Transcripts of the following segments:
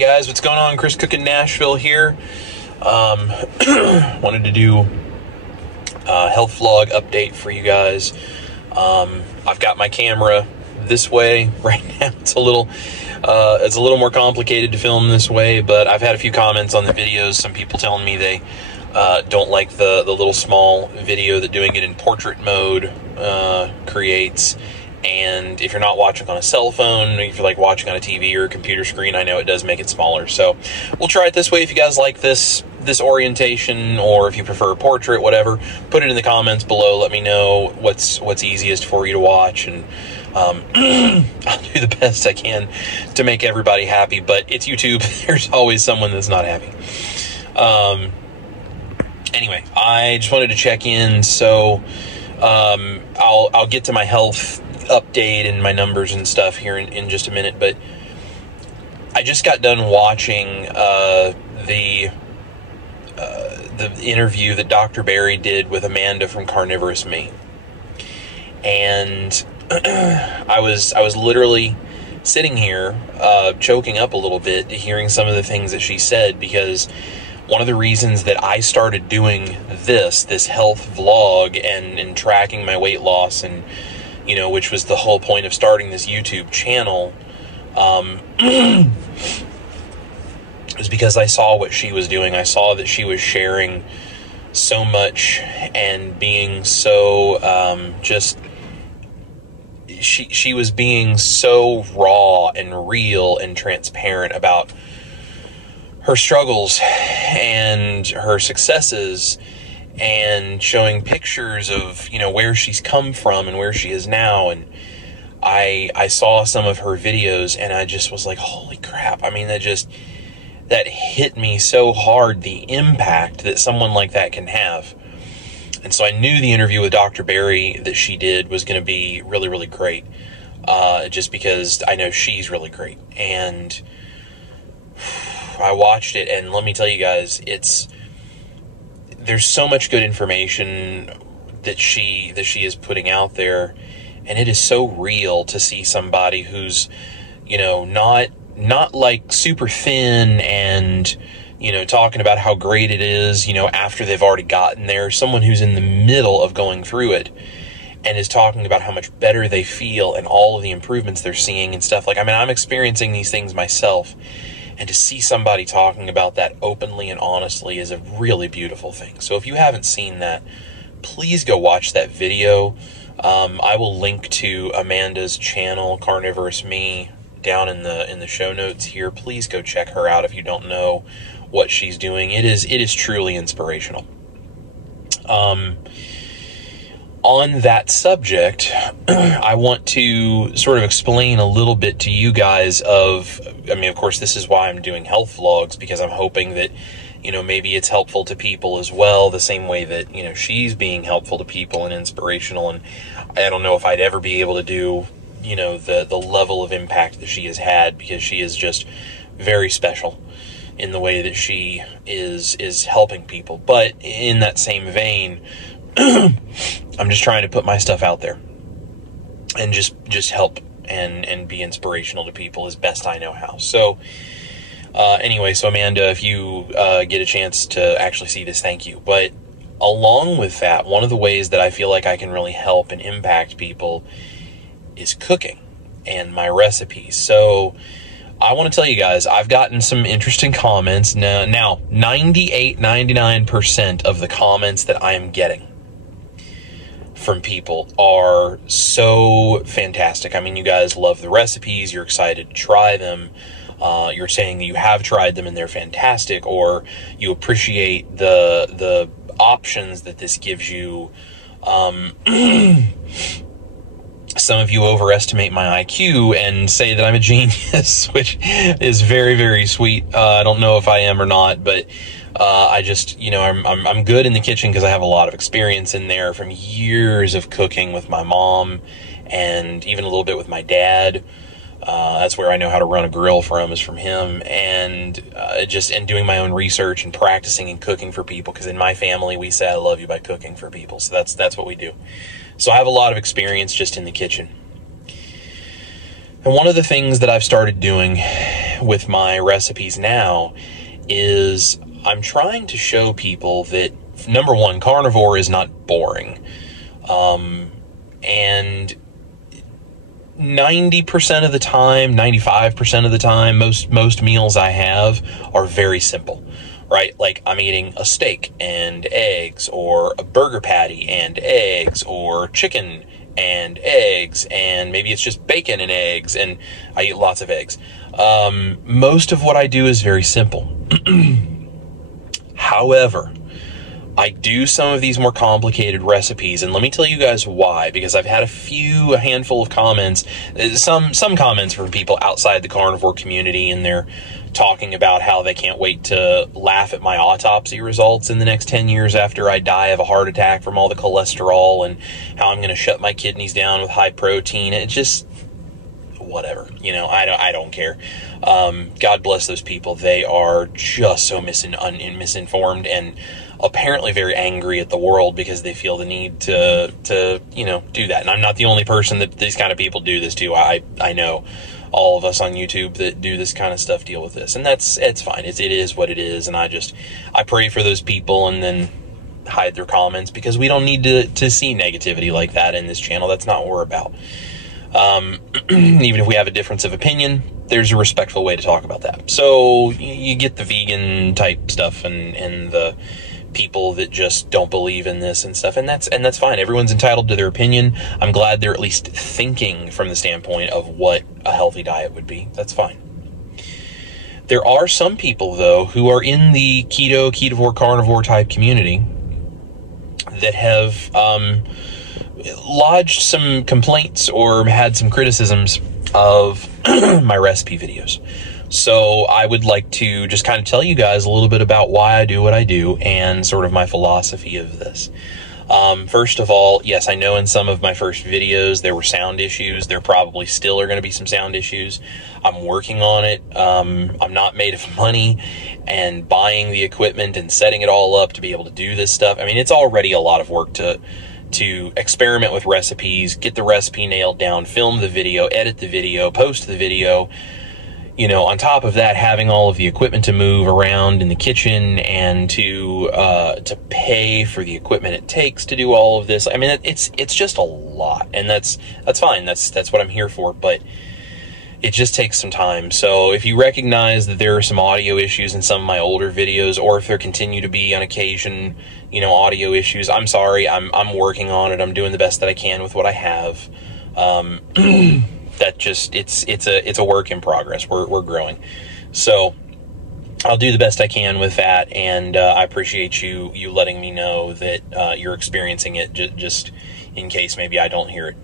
guys, what's going on? Chris Cook in Nashville here. Wanted to do a health vlog update for you guys. I've got my camera this way right now. It's a little more complicated to film this way, but I've had a few comments on the videos. Some people telling me they don't like the little small video that doing it in portrait mode creates. And if you're not watching on a cell phone, if you're like watching on a TV or a computer screen, I know it does make it smaller. So we'll try it this way. If you guys like this orientation, or if you prefer a portrait, whatever, put it in the comments below. Let me know what's easiest for you to watch, and I'll do the best I can to make everybody happy. But it's YouTube. There's always someone that's not happy. Anyway, I just wanted to check in. So I'll get to my health update and my numbers and stuff here in just a minute, but I just got done watching the interview that Dr. Barry did with Amanda from Carnivore, and I was literally sitting here choking up a little bit hearing some of the things that she said, because one of the reasons that I started doing this health vlog and tracking my weight loss, and which was the whole point of starting this YouTube channel, was because I saw what she was doing. I saw that she was sharing so much and being so she was being so raw and real and transparent about her struggles and her successes, and showing pictures of, where she's come from and where she is now. And I saw some of her videos and I just was like, holy crap. I mean, that hit me so hard, the impact that someone like that can have. And so I knew the interview with Dr. Barry that she did was going to be really, really great. Just because I know she's really great. And I watched it, and let me tell you guys, there's so much good information that she is putting out there, and it is so real to see somebody who's, not like super thin and, talking about how great it is, after they've already gotten there. Someone who's in the middle of going through it and is talking about how much better they feel and all of the improvements they're seeing and stuff. I'm experiencing these things myself. And to see somebody talking about that openly and honestly is a really beautiful thing. So if you haven't seen that, please go watch that video. I will link to Amanda's channel, Carnivore, down in the show notes here. Please go check her out if you don't know what she's doing. It is truly inspirational. On that subject, I want to sort of explain a little bit to you guys of course, this is why I'm doing health vlogs, because I'm hoping that, maybe it's helpful to people as well, the same way that, she's being helpful to people and inspirational. And I don't know if I'd ever be able to do, the level of impact that she has had, because she is just very special in the way that she is helping people. But in that same vein, I'm just trying to put my stuff out there and just help and be inspirational to people as best I know how. So anyway, so Amanda, if you get a chance to actually see this, thank you. But along with that, one of the ways that I feel like I can really help and impact people is cooking and my recipes. So I want to tell you guys, I've gotten some interesting comments. Now 99% of the comments that I am getting from people are so fantastic. You guys love the recipes. You're excited to try them. You're saying that you have tried them and they're fantastic, or you appreciate the options that this gives you. Some of you overestimate my IQ and say that I'm a genius, which is very, very sweet. I don't know if I am or not, but I just, I'm good in the kitchen because I have a lot of experience in there from years of cooking with my mom and even a little bit with my dad. That's where I know how to run a grill from, is from him. And and doing my own research and practicing and cooking for people, because in my family we say I love you by cooking for people. So that's what we do. So I have a lot of experience just in the kitchen. And one of the things that I've started doing with my recipes now is I'm trying to show people that, number one, carnivore is not boring. And 90% of the time, 95% of the time, most meals I have are very simple, right? Like I'm eating a steak and eggs, or a burger patty and eggs, or chicken and eggs, and maybe it's just bacon and eggs, and I eat lots of eggs. Most of what I do is very simple. However, I do some of these more complicated recipes, and let me tell you guys why, because I've had a handful of comments, some comments from people outside the carnivore community, and they're talking about how they can't wait to laugh at my autopsy results in the next 10 years after I die of a heart attack from all the cholesterol, and how I'm going to shut my kidneys down with high protein. It just, whatever, I don't care. God bless those people. They are just so misinformed, and apparently very angry at the world because they feel the need to do that. And I'm not the only person that these kind of people do this to. I know all of us on YouTube that do this kind of stuff deal with this, and it's fine. It is what it is. And I pray for those people and then hide their comments, because we don't need to see negativity like that in this channel. That's not what we're about. Even if we have a difference of opinion, there's a respectful way to talk about that. So you get the vegan type stuff and the people that just don't believe in this and stuff, and that's fine. Everyone's entitled to their opinion. I'm glad they're at least thinking from the standpoint of what a healthy diet would be. That's fine. There are some people, though, who are in the keto, ketovore, carnivore type community that have lodged some complaints or had some criticisms of my recipe videos. So I would like to just kind of tell you guys a little bit about why I do what I do and sort of my philosophy of this. First of all, yes, I know in some of my first videos there were sound issues. There probably still are going to be some sound issues. I'm working on it. I'm not made of money, and buying the equipment and setting it all up to be able to do this stuff. I mean, it's already a lot of work to experiment with recipes, get the recipe nailed down, film the video, edit the video, post the video. On top of that, having all of the equipment to move around in the kitchen and to pay for the equipment it takes to do all of this. I mean, it's just a lot, and that's fine. That's what I'm here for, but it just takes some time. So if you recognize that there are some audio issues in some of my older videos, or if there continue to be on occasion, audio issues, I'm sorry. I'm working on it. I'm doing the best that I can with what I have. That just, it's a work in progress. We're growing. So I'll do the best I can with that. And, I appreciate you letting me know that, you're experiencing it, just in case maybe I don't hear it.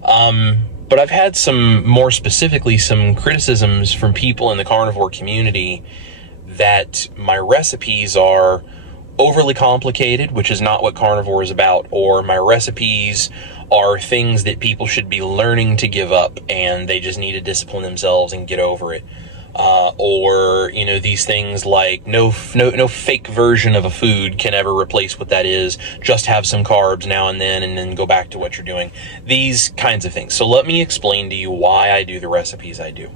But I've had more specifically, some criticisms from people in the carnivore community that my recipes are overly complicated, which is not what carnivore is about, or my recipes are things that people should be learning to give up, and they just need to discipline themselves and get over it. Or these things like no fake version of a food can ever replace what that is. Just have some carbs now and then go back to what you're doing. These kinds of things. So let me explain to you why I do the recipes I do.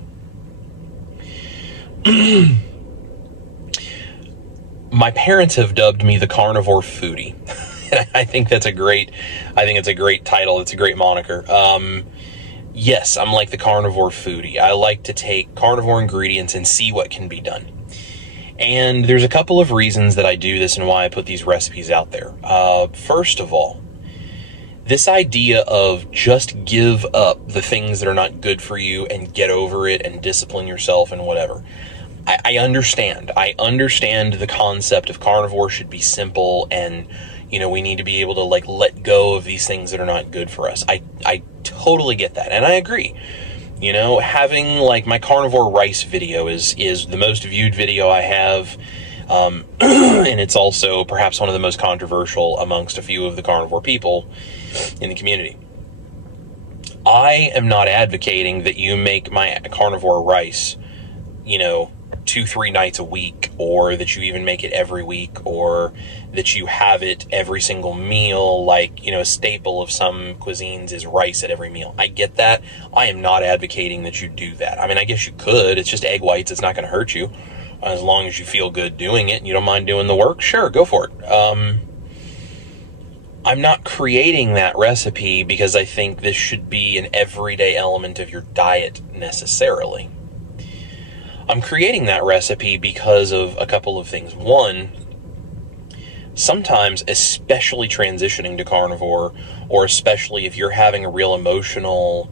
My parents have dubbed me the carnivore foodie. I think it's a great title. It's a great moniker. Yes, I'm like the carnivore foodie. I like to take carnivore ingredients and see what can be done. And there's a couple of reasons that I do this and why I put these recipes out there. First of all, this idea of just give up the things that are not good for you and get over it and discipline yourself and whatever. I understand. I understand the concept of carnivore should be simple, and we need to be able to let go of these things that are not good for us. I totally get that, and I agree. Having my carnivore rice video is the most viewed video I have, and it's also perhaps one of the most controversial amongst a few of the carnivore people in the community. I am not advocating that you make my carnivore rice, 2-3 nights a week, or that you even make it every week, or that you have it every single meal. Like, a staple of some cuisines is rice at every meal. I get that. I am not advocating that you do that. I mean, I guess you could. It's just egg whites. It's not going to hurt you. As long as you feel good doing it and you don't mind doing the work, sure, go for it. I'm not creating that recipe because I think this should be an everyday element of your diet necessarily. I'm creating that recipe because of a couple of things. One, sometimes, especially transitioning to carnivore, or especially if you're having a real emotional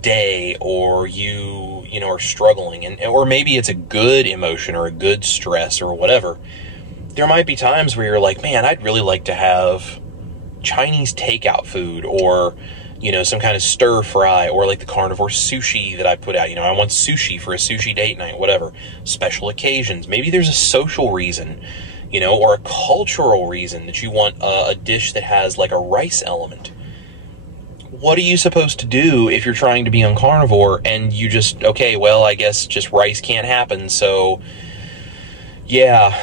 day, or you are struggling, or maybe it's a good emotion or a good stress or whatever, there might be times where you're like, man, I'd really like to have Chinese takeout food, or some kind of stir fry, or like the carnivore sushi that I put out. I want sushi for a sushi date night, whatever. Special occasions. Maybe there's a social reason, or a cultural reason that you want a dish that has like a rice element. What are you supposed to do if you're trying to be on carnivore and you just, okay, well, I guess just rice can't happen, so yeah,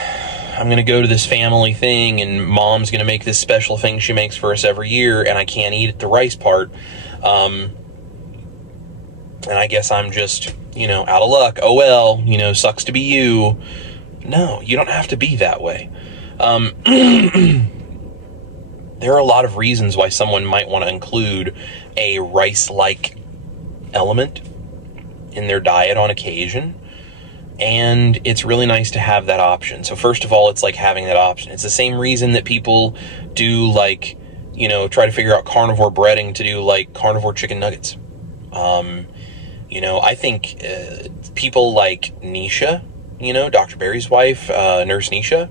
I'm going to go to this family thing and mom's going to make this special thing she makes for us every year and I can't eat the rice part. And I guess I'm just, out of luck. Oh, well, sucks to be you. No, you don't have to be that way. There are a lot of reasons why someone might want to include a rice-like element in their diet on occasion. And it's really nice to have that option. So first of all, it's like having that option. It's the same reason that people do like, try to figure out carnivore breading to do like carnivore chicken nuggets. I think people like Nisha, Dr. Barry's wife, Nurse Nisha,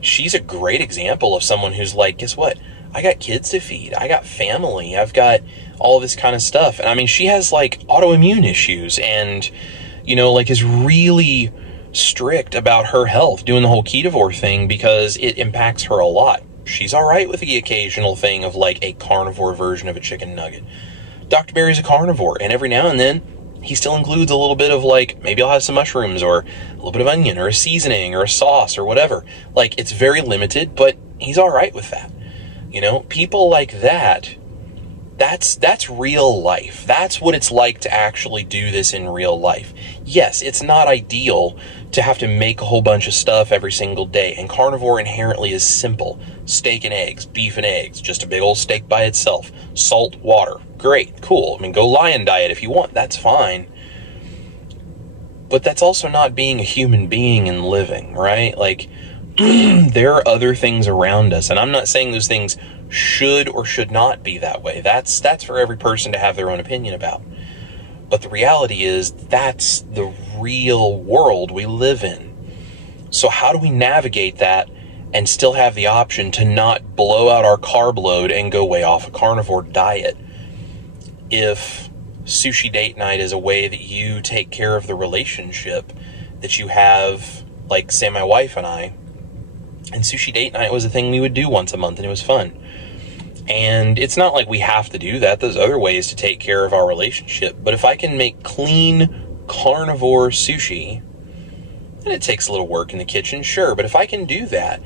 she's a great example of someone who's like, guess what? I got kids to feed. I got family. I've got all this kind of stuff. And I mean, she has like autoimmune issues and is really strict about her health, doing the whole Ketovore thing because it impacts her a lot. She's all right with the occasional thing of like a carnivore version of a chicken nugget. Dr. Barry's a carnivore, and every now and then he still includes a little bit of like, maybe I'll have some mushrooms or a little bit of onion or a seasoning or a sauce or whatever. Like, it's very limited, but he's all right with that. People like that, that's real life. That's what it's like to actually do this in real life. Yes, it's not ideal to have to make a whole bunch of stuff every single day, and carnivore inherently is simple. Steak and eggs, beef and eggs, just a big old steak by itself, salt, water. Great, cool. I mean, go lion diet if you want, that's fine. But that's also not being a human being and living, right? Like, there are other things around us, and I'm not saying those things should or should not be that way. That's for every person to have their own opinion about. But the reality is, that's the real world we live in. So how do we navigate that and still have the option to not blow out our carb load and go way off a carnivore diet? If sushi date night is a way that you take care of the relationship that you have, like, say, my wife and I, and sushi date night was a thing we would do once a month, and it was fun. And it's not like we have to do that. There's other ways to take care of our relationship. But if I can make clean carnivore sushi, and it takes a little work in the kitchen, sure, but if I can do that,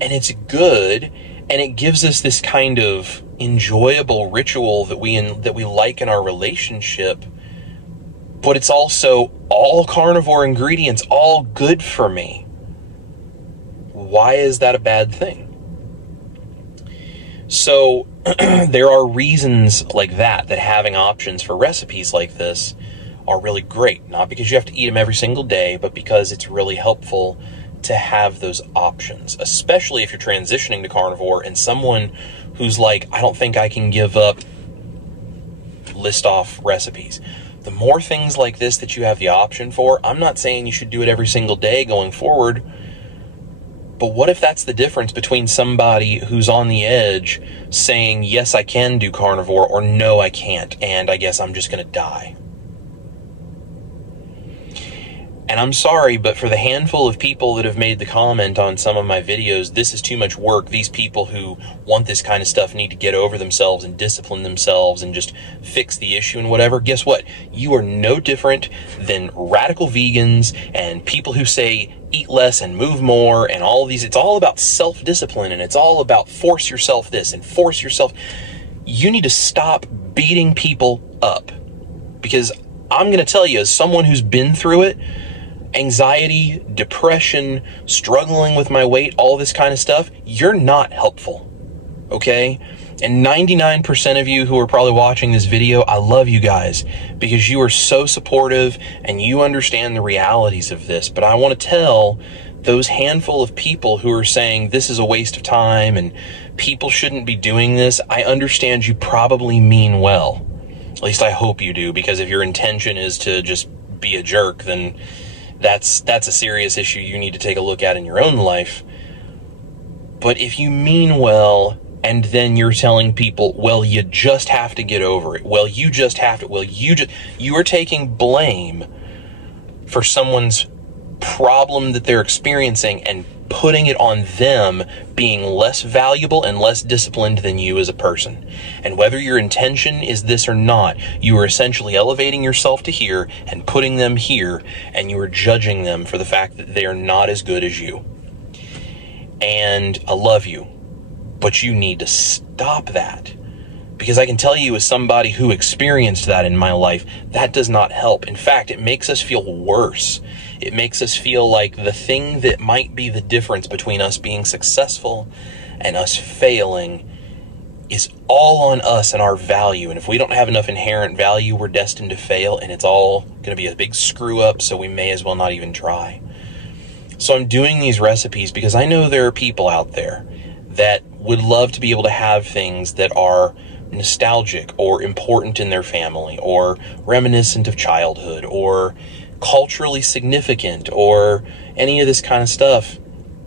and it's good, and it gives us this kind of enjoyable ritual that we like in our relationship, but it's also all carnivore ingredients, all good for me, why is that a bad thing? So there are reasons like that having options for recipes like this are really great. Not because you have to eat them every single day, but because it's really helpful to have those options, especially if you're transitioning to carnivore and someone who's like, I don't think I can give up, list off recipes. The more things like this that you have the option for, I'm not saying you should do it every single day going forward, but what if that's the difference between somebody who's on the edge saying, yes, I can do carnivore, or no, I can't, and I guess I'm just going to die? And I'm sorry, but for the handful of people that have made the comment on some of my videos, this is too much work. These people who want this kind of stuff need to get over themselves and discipline themselves and just fix the issue and whatever. Guess what? You are no different than radical vegans and people who say eat less and move more and all these. It's all about self-discipline, and it's all about force yourself this and force yourself. You need to stop beating people up, because I'm going to tell you, as someone who's been through it, anxiety, depression, struggling with my weight, all this kind of stuff, you're not helpful, okay? And 99% of you who are probably watching this video, I love you guys because you are so supportive and you understand the realities of this. But I want to tell those handful of people who are saying this is a waste of time and people shouldn't be doing this, I understand you probably mean well. At least I hope you do, because if your intention is to just be a jerk, then that's a serious issue you need to take a look at in your own life. But if you mean well, and then you're telling people, well, you just have to get over it. Well, you just have to. Well, you are taking blame for someone's problem that they're experiencing and putting it on them being less valuable and less disciplined than you as a person. And whether your intention is this or not, you are essentially elevating yourself to here and putting them here, and you are judging them for the fact that they are not as good as you. And I love you, but you need to stop that. Because I can tell you, as somebody who experienced that in my life, that does not help. In fact, it makes us feel worse. It makes us feel like the thing that might be the difference between us being successful and us failing is all on us and our value. And if we don't have enough inherent value, we're destined to fail, and it's all going to be a big screw up, so we may as well not even try. So I'm doing these recipes because I know there are people out there that would love to be able to have things that are nostalgic or important in their family or reminiscent of childhood or culturally significant or any of this kind of stuff,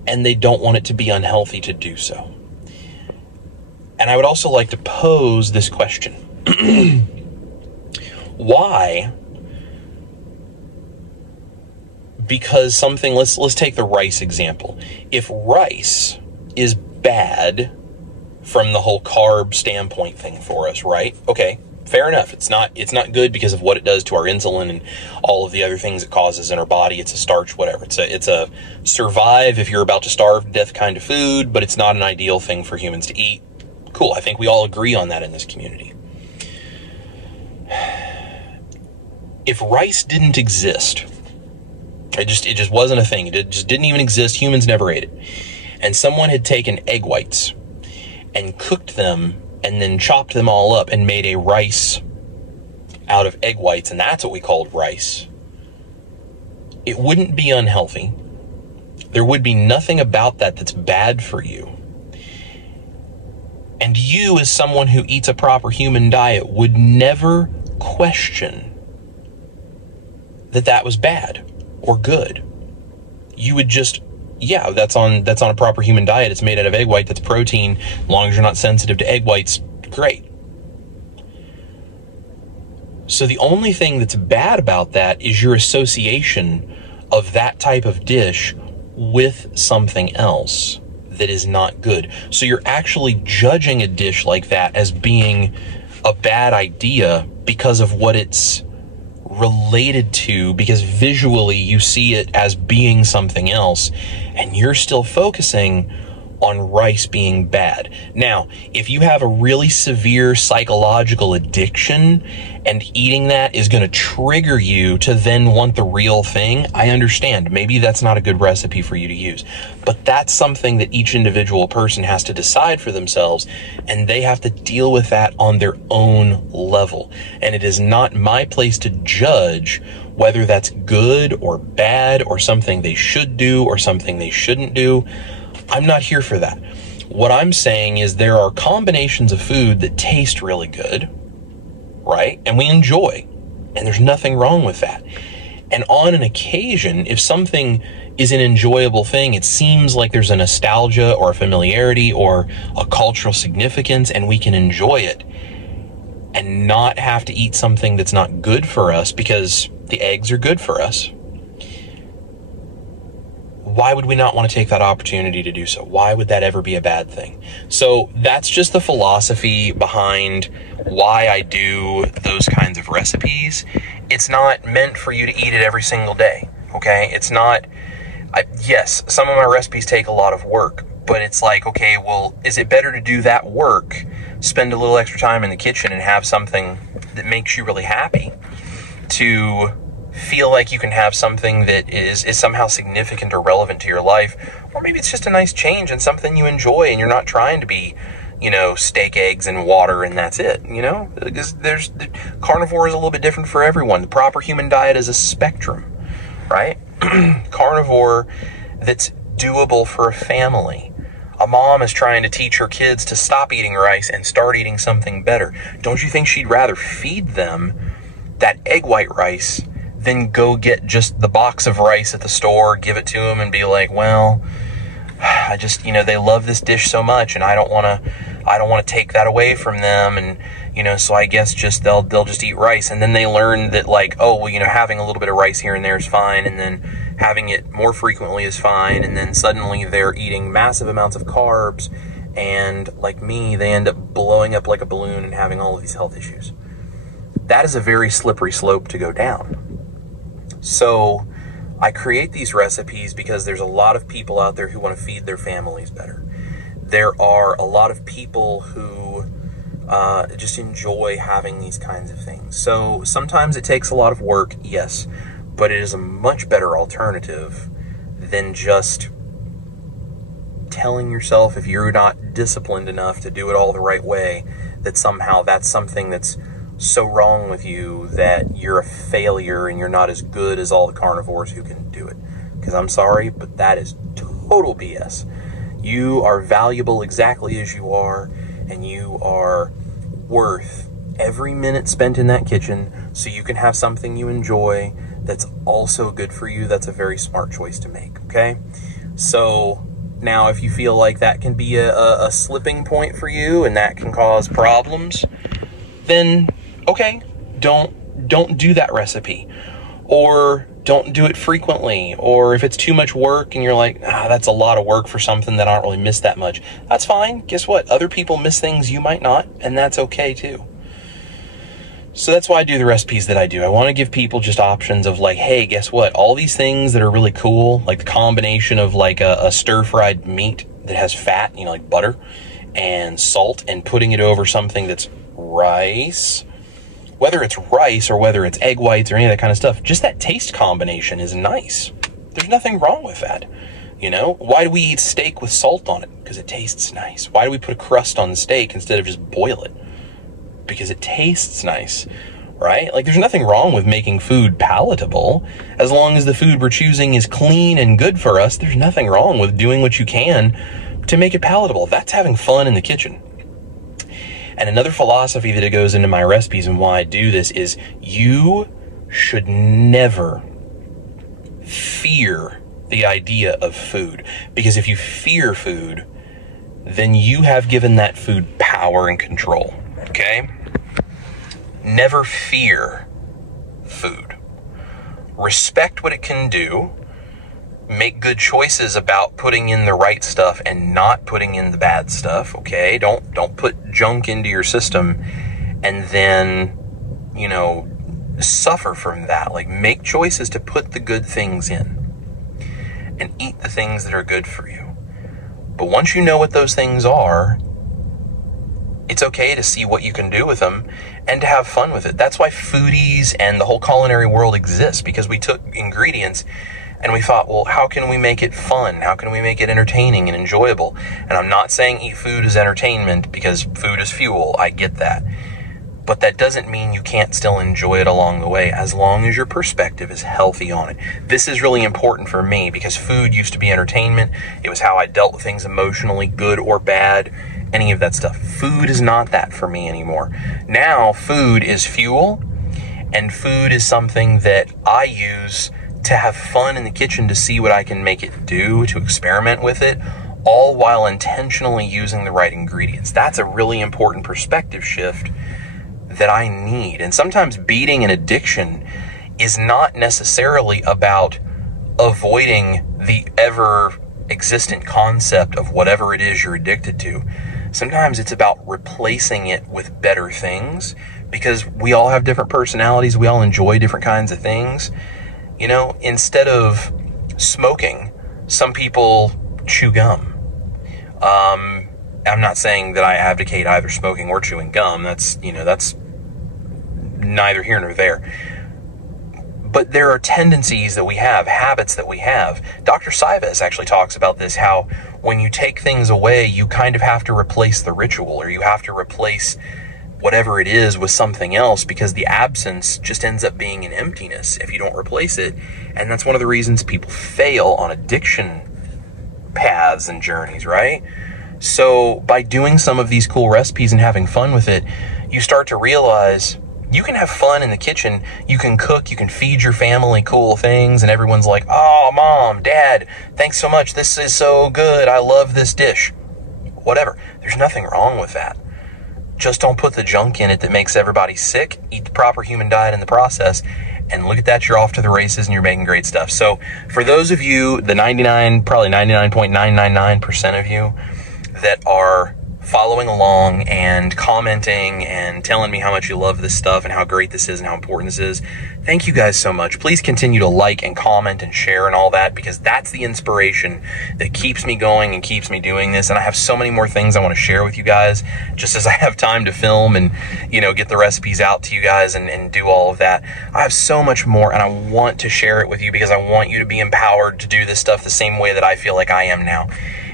and they don't want it to be unhealthy to do so. And I would also like to pose this question. Why? Because something, let's take the rice example. If rice is bad from the whole carb standpoint thing for us, right? Okay, fair enough. It's not good because of what it does to our insulin and all of the other things it causes in our body. It's a starch, whatever. It's a survive if you're about to starve to death kind of food, but it's not an ideal thing for humans to eat. Cool. I think we all agree on that in this community. If rice didn't exist, it just wasn't a thing. It just didn't even exist. Humans never ate it. And someone had taken egg whites and cooked them and then chopped them all up and made a rice out of egg whites, and that's what we called rice. It wouldn't be unhealthy. There would be nothing about that that's bad for you. And you, as someone who eats a proper human diet, would never question that that was bad or good. You would just, yeah, that's on a proper human diet. It's made out of egg white. That's protein. As long as you're not sensitive to egg whites, great. So the only thing that's bad about that is your association of that type of dish with something else that is not good. So you're actually judging a dish like that as being a bad idea because of what it's related to, because visually you see it as being something else, and you're still focusing on rice being bad. Now, if you have a really severe psychological addiction and eating that is going to trigger you to then want the real thing, I understand. Maybe that's not a good recipe for you to use. But that's something that each individual person has to decide for themselves, and they have to deal with that on their own level. And it is not my place to judge whether that's good or bad or something they should do or something they shouldn't do. I'm not here for that. What I'm saying is there are combinations of food that taste really good, right? And we enjoy, and there's nothing wrong with that. And on an occasion, if something is an enjoyable thing, it seems like there's a nostalgia or a familiarity or a cultural significance, and we can enjoy it and not have to eat something that's not good for us because the eggs are good for us. why would we not want to take that opportunity to do so? Why would that ever be a bad thing? So that's just the philosophy behind why I do those kinds of recipes. It's not meant for you to eat it every single day, okay? It's not, yes, some of my recipes take a lot of work, but it's like, okay, well, is it better to do that work, spend a little extra time in the kitchen and have something that makes you really happy, to feel like you can have something that is somehow significant or relevant to your life, or maybe it's just a nice change and something you enjoy and you're not trying to be, steak, eggs, and water and that's it, because carnivore is a little bit different for everyone. The proper human diet is a spectrum, right? Carnivore that's doable for a family. A mom is trying to teach her kids to stop eating rice and start eating something better. Don't you think she'd rather feed them that egg white rice than go get just the box of rice at the store, give it to them and be like, well, I just, they love this dish so much and I don't want to take that away from them. And, so I guess they'll just eat rice. And then they learn that like, oh, well, having a little bit of rice here and there is fine. And then having it more frequently is fine. And then suddenly they're eating massive amounts of carbs. And like me, they end up blowing up like a balloon and having all of these health issues. That is a very slippery slope to go down. So I create these recipes because there's a lot of people out there who want to feed their families better. There are a lot of people who just enjoy having these kinds of things. So sometimes it takes a lot of work, yes, but it is a much better alternative than just telling yourself, if you're not disciplined enough to do it all the right way, that somehow that's something that's so wrong with you that you're a failure and you're not as good as all the carnivores who can do it. Because I'm sorry, but that is total BS. You are valuable exactly as you are, and you are worth every minute spent in that kitchen so you can have something you enjoy that's also good for you. That's a very smart choice to make, okay? So now if you feel like that can be a slipping point for you and that can cause problems, then okay, don't do that recipe, or don't do it frequently, or if it's too much work and you're like, that's a lot of work for something that I don't really miss that much, that's fine. Guess what? Other people miss things you might not, and that's okay too. So that's why I do the recipes that I do. I want to give people just options of like, hey, guess what? All these things that are really cool, like the combination of like a stir-fried meat that has fat, like butter and salt, and putting it over something that's rice, whether it's rice or whether it's egg whites or any of that kind of stuff, just that taste combination is nice. There's nothing wrong with that. Why do we eat steak with salt on it? Because it tastes nice. Why do we put a crust on the steak instead of just boil it? Because it tastes nice, right? Like, there's nothing wrong with making food palatable. As long as the food we're choosing is clean and good for us, there's nothing wrong with doing what you can to make it palatable. That's having fun in the kitchen. And another philosophy that goes into my recipes and why I do this is you should never fear the idea of food. Because if you fear food, then you have given that food power and control, okay? Never fear food. Respect what it can do. Make good choices about putting in the right stuff and not putting in the bad stuff, okay? Don't put junk into your system and then, suffer from that. Like, make choices to put the good things in and eat the things that are good for you. But once you know what those things are, it's okay to see what you can do with them and to have fun with it. That's why foodies and the whole culinary world exists, because we took ingredients and we thought, well, how can we make it fun? How can we make it entertaining and enjoyable? And I'm not saying eat food as entertainment, because food is fuel. I get that. But that doesn't mean you can't still enjoy it along the way, as long as your perspective is healthy on it. This is really important for me, because food used to be entertainment. It was how I dealt with things emotionally, good or bad, any of that stuff. Food is not that for me anymore. Now, food is fuel, and food is something that I use to have fun in the kitchen, to see what I can make it do, to experiment with it, all while intentionally using the right ingredients. That's a really important perspective shift that I need. And sometimes beating an addiction is not necessarily about avoiding the ever existent concept of whatever it is you're addicted to. Sometimes it's about replacing it with better things, because we all have different personalities. We all enjoy different kinds of things. You know, instead of smoking, some people chew gum. I'm not saying that I advocate either smoking or chewing gum. That's neither here nor there. But there are tendencies that we have, habits that we have. Dr. Saives actually talks about this, how when you take things away, you kind of have to replace the ritual, or you have to replace whatever it is with something else, because the absence just ends up being an emptiness if you don't replace it. And that's one of the reasons people fail on addiction paths and journeys, right? So by doing some of these cool recipes and having fun with it, you start to realize you can have fun in the kitchen. You can cook, you can feed your family cool things, and everyone's like, oh, Mom, Dad, thanks so much. This is so good. I love this dish. Whatever. There's nothing wrong with that. Just don't put the junk in it that makes everybody sick. Eat the proper human diet in the process, and look at that, you're off to the races and you're making great stuff. So for those of you, the 99.999% of you that are following along and commenting and telling me how much you love this stuff and how great this is and how important this is, thank you guys so much. Please continue to like and comment and share and all that, because that's the inspiration that keeps me going and keeps me doing this. And I have so many more things I want to share with you guys, just as I have time to film and, you know, get the recipes out to you guys and do all of that. I have so much more, and I want to share it with you because I want you to be empowered to do this stuff the same way that I feel like I am now.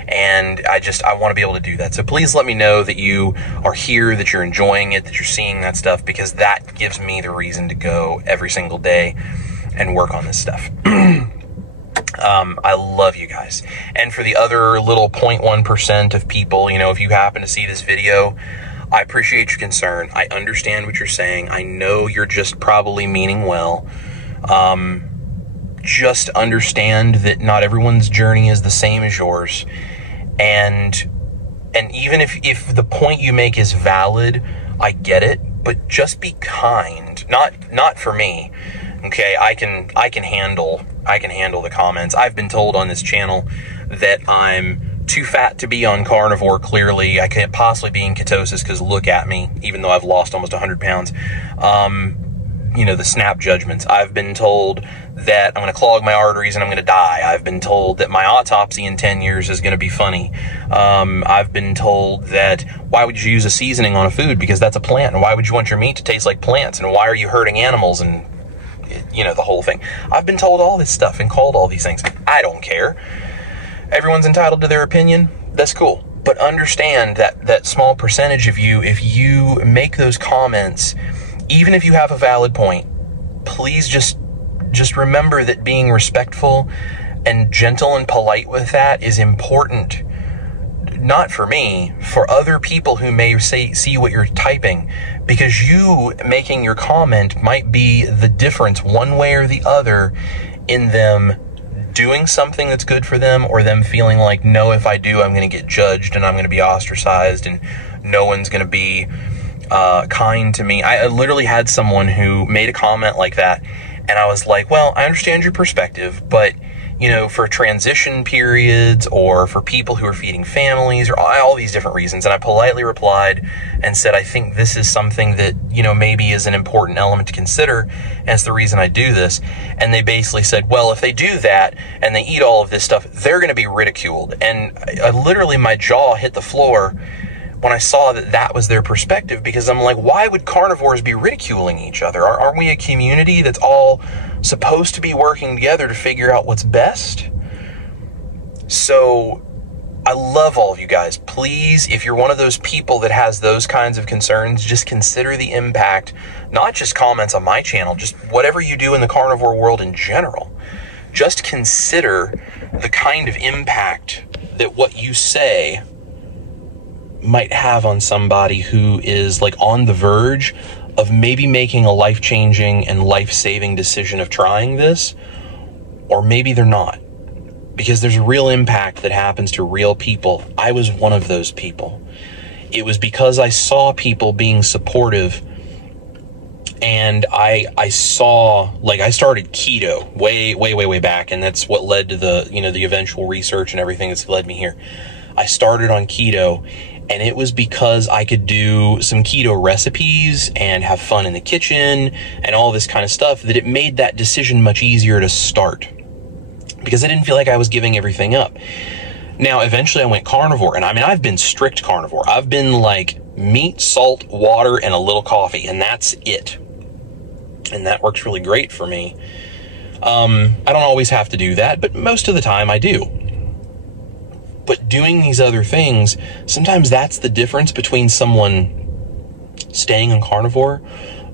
And I want to be able to do that. So please let me know that you are here, that you're enjoying it, that you're seeing that stuff, because that gives me the reason to go every single day and work on this stuff. I love you guys. And for the other little 0.1% of people, you know, if you happen to see this video, I appreciate your concern. I understand what you're saying. I know you're just probably meaning well. Just understand that not everyone's journey is the same as yours. And even if the point you make is valid, I get it, but just be kind. Not for me. Okay, I can handle the comments. I've been told on this channel that I'm too fat to be on carnivore. Clearly, I can't possibly be in ketosis because look at me, even though I've lost almost 100 pounds. You know, the snap judgments. I've been told that I'm going to clog my arteries and I'm going to die. I've been told that my autopsy in 10 years is going to be funny. I've been told that why would you use a seasoning on a food, because that's a plant, and why would you want your meat to taste like plants, and why are you hurting animals, and you know, the whole thing. I've been told all this stuff and called all these things. I don't care. Everyone's entitled to their opinion. That's cool. But understand that small percentage of you, if you make those comments, even if you have a valid point, please just remember that being respectful and gentle and polite with that is important. Not for me, for other people who may see what you're typing, because you making your comment might be the difference one way or the other in them doing something that's good for them, or them feeling like, no, if I do, I'm going to get judged and I'm going to be ostracized and no one's going to be kind to me. I literally had someone who made a comment like that, and I was like, well, I understand your perspective, but you know, for transition periods or for people who are feeding families or all these different reasons. And I politely replied and said, I think this is something that, you know, maybe is an important element to consider, and it's the reason I do this. And they basically said, well, if they do that and they eat all of this stuff, they're going to be ridiculed. And I literally, my jaw hit the floor when I saw that that was their perspective, because I'm like, why would carnivores be ridiculing each other? Aren't we a community that's all supposed to be working together to figure out what's best? So I love all of you guys. Please, if you're one of those people that has those kinds of concerns, just consider the impact, not just comments on my channel, just whatever you do in the carnivore world in general. Just consider the kind of impact that what you say might have on somebody who is like on the verge of maybe making a life-changing and life-saving decision of trying this, or maybe they're not, because there's a real impact that happens to real people. I was one of those people. It was because I saw people being supportive And I saw, like, I started keto way back, and that's what led to the, you know, the eventual research and everything that's led me here. I started on keto, and it was because I could do some keto recipes and have fun in the kitchen and all this kind of stuff, that it made that decision much easier to start, because I didn't feel like I was giving everything up. Now, eventually I went carnivore, and I mean, I've been strict carnivore. I've been like meat, salt, water, and a little coffee, and that's it. And that works really great for me. I don't always have to do that, but most of the time I do. But doing these other things, sometimes that's the difference between someone staying on carnivore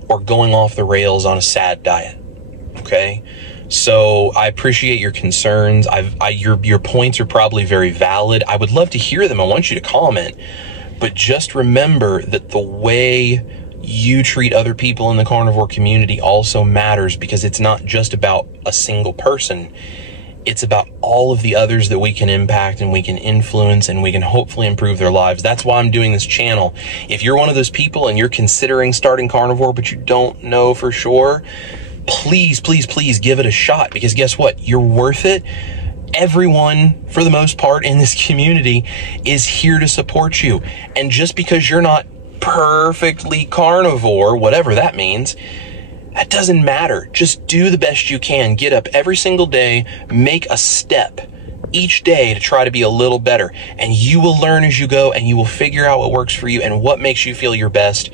or going off the rails on a sad diet. Okay? So I appreciate your concerns. Your points are probably very valid. I would love to hear them. I want you to comment. But just remember that the way you treat other people in the carnivore community also matters, because it's not just about a single person. It's about all of the others that we can impact and we can influence, and we can hopefully improve their lives. That's why I'm doing this channel. If you're one of those people and you're considering starting carnivore, but you don't know for sure, please give it a shot, because guess what? You're worth it. Everyone, for the most part, in this community is here to support you. And just because you're not perfectly carnivore, whatever that means, that doesn't matter. Just do the best you can. Get up every single day, make a step each day to try to be a little better, and you will learn as you go, and you will figure out what works for you and what makes you feel your best.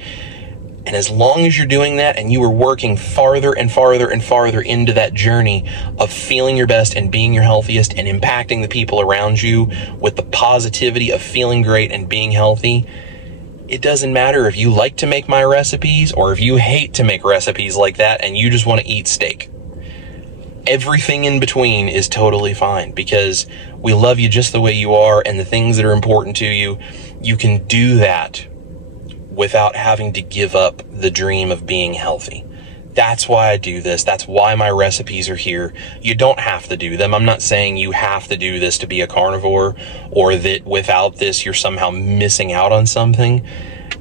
And as long as you're doing that, and you are working farther and farther and farther into that journey of feeling your best and being your healthiest and impacting the people around you with the positivity of feeling great and being healthy, it doesn't matter if you like to make my recipes or if you hate to make recipes like that and you just want to eat steak. Everything in between is totally fine, because we love you just the way you are, and the things that are important to you, you can do that without having to give up the dream of being healthy. That's why I do this. That's why my recipes are here. You don't have to do them. I'm not saying you have to do this to be a carnivore, or that without this you're somehow missing out on something.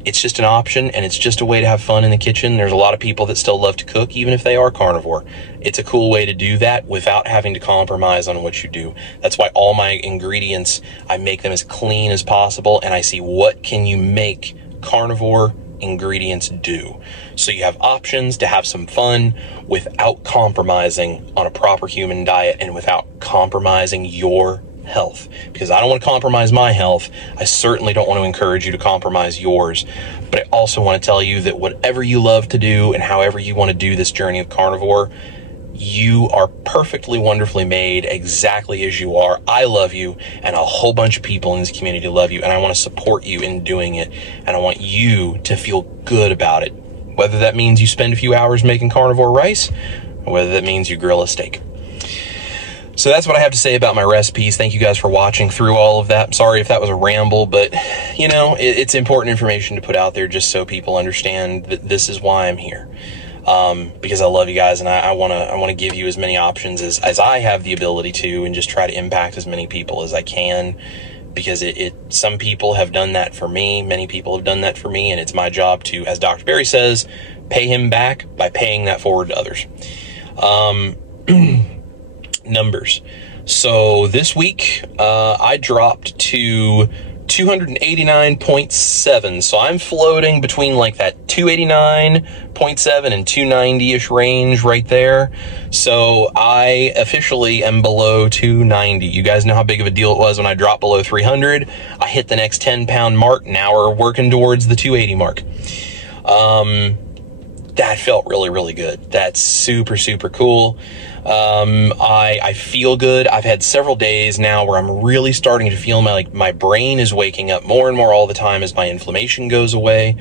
It's just an option, and it's just a way to have fun in the kitchen. There's a lot of people that still love to cook, even if they are carnivore. It's a cool way to do that without having to compromise on what you do. That's why all my ingredients, I make them as clean as possible, and I see what can you make carnivore ingredients do. So you have options to have some fun without compromising on a proper human diet and without compromising your health. Because I don't want to compromise my health. I certainly don't want to encourage you to compromise yours. But I also want to tell you that whatever you love to do and however you want to do this journey of carnivore, you are perfectly wonderfully made exactly as you are. I love you, and a whole bunch of people in this community love you, and I want to support you in doing it, and I want you to feel good about it. Whether that means you spend a few hours making carnivore rice, or whether that means you grill a steak. So that's what I have to say about my recipes. Thank you guys for watching through all of that. I'm sorry if that was a ramble, but you know, it's important information to put out there just so people understand that this is why I'm here. Because I love you guys, and I want to give you as many options as I have the ability to, and just try to impact as many people as I can, because some people have done that for me, many people have done that for me, and it's my job to, as Dr. Berry says, pay him back by paying that forward to others. Numbers. So this week, I dropped to 289.7. So I'm floating between like that 289.7 and 290-ish range right there. So I officially am below 290. You guys know how big of a deal it was when I dropped below 300. I hit the next 10-pound mark. Now we're working towards the 280 mark. That felt really, really good. That's super, super cool. I feel good. I've had several days now where I'm really starting to feel my brain is waking up more and more all the time as my inflammation goes away.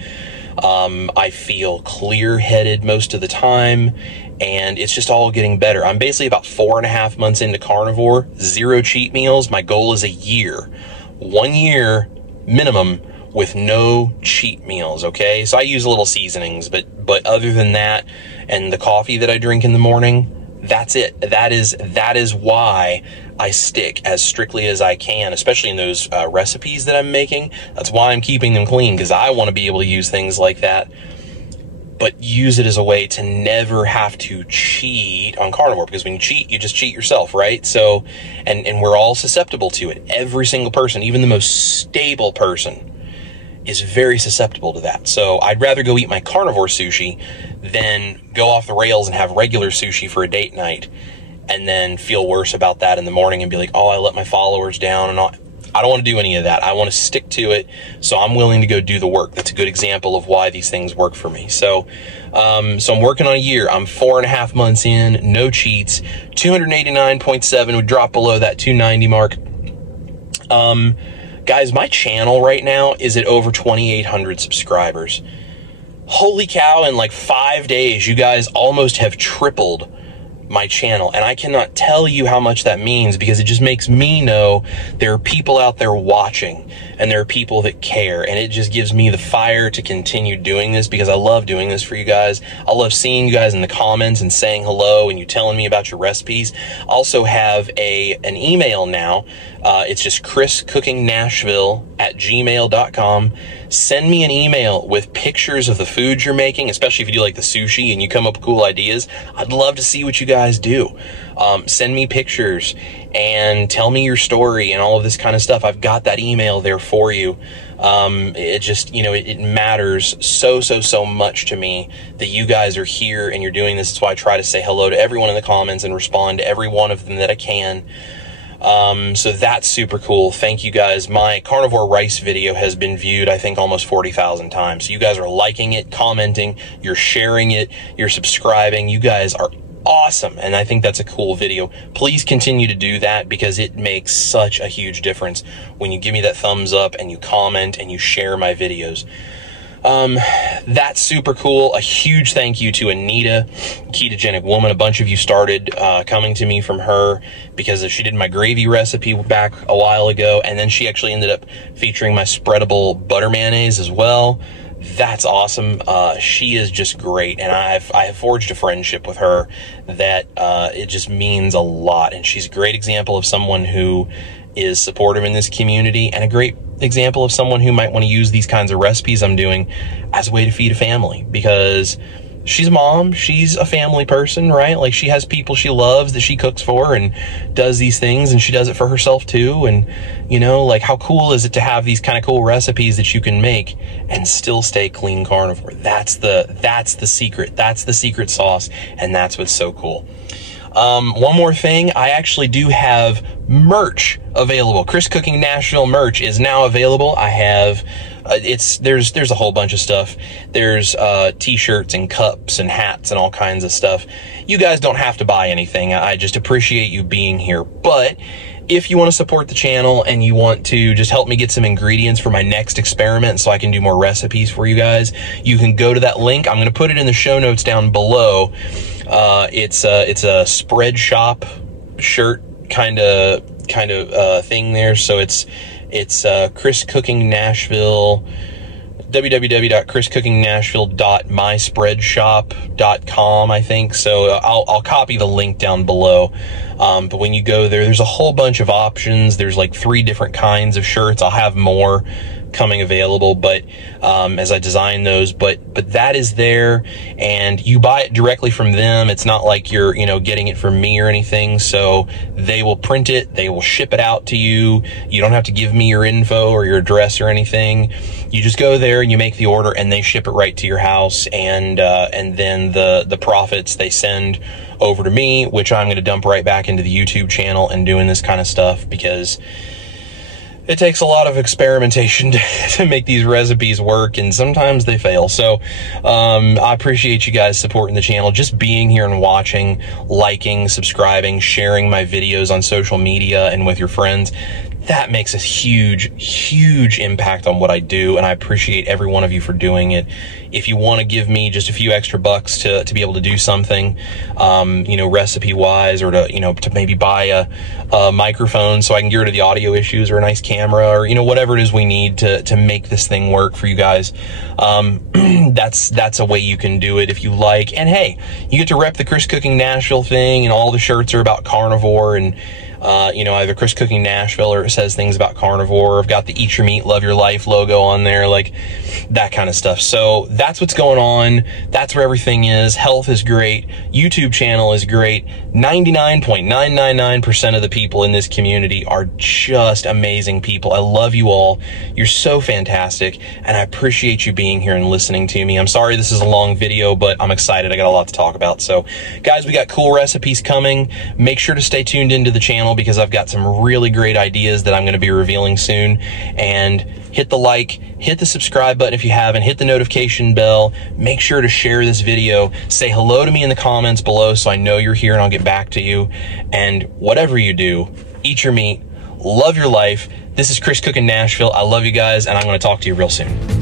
I feel clear-headed most of the time, and it's just all getting better. I'm basically about 4.5 months into carnivore, 0 cheat meals. My goal is a year, 1 year minimum with no cheat meals. Okay. So I use a little seasonings, but other than that, and the coffee that I drink in the morning, that's it. That is why I stick as strictly as I can, especially in those recipes that I'm making. That's why I'm keeping them clean, because I want to be able to use things like that but use it as a way to never have to cheat on carnivore, because when you cheat, you just cheat yourself, right? So, and we're all susceptible to it. Every single person, even the most stable person, is very susceptible to that. So I'd rather go eat my carnivore sushi than go off the rails and have regular sushi for a date night and then feel worse about that in the morning and be like, oh, I let my followers down and all. I don't want to do any of that. I want to stick to it. So I'm willing to go do the work. That's a good example of why these things work for me. So, so I'm working on a year. I'm 4.5 months in, no cheats, 289.7 would drop below that 290 mark. Guys, my channel right now is at over 2,800 subscribers. Holy cow, in like 5 days, you guys almost have tripled my channel. And I cannot tell you how much that means, because it just makes me know there are people out there watching and there are people that care. And it just gives me the fire to continue doing this, because I love doing this for you guys. I love seeing you guys in the comments and saying hello and you telling me about your recipes. I also have an email now. It's just chriscookingnashville@gmail.com. Send me an email with pictures of the foods you're making, especially if you do like the sushi and you come up with cool ideas. I'd love to see what you guys do. Send me pictures and tell me your story and all of this kind of stuff. I've got that email there for you. It just, you know, it matters so much to me that you guys are here and you're doing this. That's why I try to say hello to everyone in the comments and respond to every one of them that I can. So that's super cool. Thank you guys. My carnivore rice video has been viewed, I think, almost 40,000 times. So you guys are liking it, commenting, you're sharing it, you're subscribing. You guys are awesome. And I think that's a cool video. Please continue to do that, because it makes such a huge difference when you give me that thumbs up and you comment and you share my videos. That's super cool. A huge thank you to Anita, Ketogenic Woman. A bunch of you started coming to me from her because she did my gravy recipe back a while ago, and then she actually ended up featuring my spreadable butter mayonnaise as well. That's awesome. She is just great, and I have forged a friendship with her that it just means a lot. And she's a great example of someone who is supportive in this community, and a great example of someone who might want to use these kinds of recipes I'm doing as a way to feed a family, because she's a mom, she's a family person, right? Like, she has people she loves that she cooks for and does these things, and she does it for herself too. And, you know, like, how cool is it to have these kind of cool recipes that you can make and still stay clean carnivore? That's the secret. That's the secret sauce, and that's what's so cool. One more thing, I actually do have merch available. Chris Cooking Nashville merch is now available. I have, there's a whole bunch of stuff. There's, t-shirts and cups and hats and all kinds of stuff. You guys don't have to buy anything. I just appreciate you being here. But if you want to support the channel and you want to just help me get some ingredients for my next experiment so I can do more recipes for you guys, you can go to that link. I'm going to put it in the show notes down below. It's a spread shop shirt kind of thing there. So it's Chris Cooking Nashville, www.chriscookingnashville.myspreadshop.com, I think. So I'll copy the link down below. But when you go there, there's a whole bunch of options. There's like 3 different kinds of shirts. I'll have more coming available, but as I design those, but that is there, and you buy it directly from them. It's not like you're, you know, getting it from me or anything. So they will print it, they will ship it out to you. You don't have to give me your info or your address or anything. You just go there and you make the order, and they ship it right to your house, and then the profits they send over to me, which I'm going to dump right back into the YouTube channel and doing this kind of stuff, because it takes a lot of experimentation to make these recipes work, and sometimes they fail. So I appreciate you guys supporting the channel, just being here and watching, liking, subscribing, sharing my videos on social media and with your friends. That makes a huge impact on what I do, and I appreciate every one of you for doing it. If you want to give me just a few extra bucks to be able to do something, you know, recipe wise, or to maybe buy a microphone so I can get rid of the audio issues, or a nice camera, or, you know, whatever it is we need to make this thing work for you guys, that's a way you can do it if you like. And hey, you get to rep the Chris Cooking Nashville thing, and all the shirts are about carnivore, and you know, either Chris Cooking Nashville, or it says things about Carnivore. I've got the Eat Your Meat, Love Your Life logo on there, like that kind of stuff. So that's what's going on. That's where everything is. Health is great. YouTube channel is great. 99.999% of the people in this community are just amazing people. I love you all. You're so fantastic, and I appreciate you being here and listening to me. I'm sorry this is a long video, but I'm excited. I got a lot to talk about. So guys, we got cool recipes coming. Make sure to stay tuned into the channel because I've got some really great ideas that I'm going to be revealing soon. And hit the like, hit the subscribe button if you haven't, hit the notification bell. Make sure to share this video. Say hello to me in the comments below so I know you're here and I'll get back to you. And whatever you do, eat your meat, love your life. This is Chris Cooking Nashville. I love you guys, and I'm going to talk to you real soon.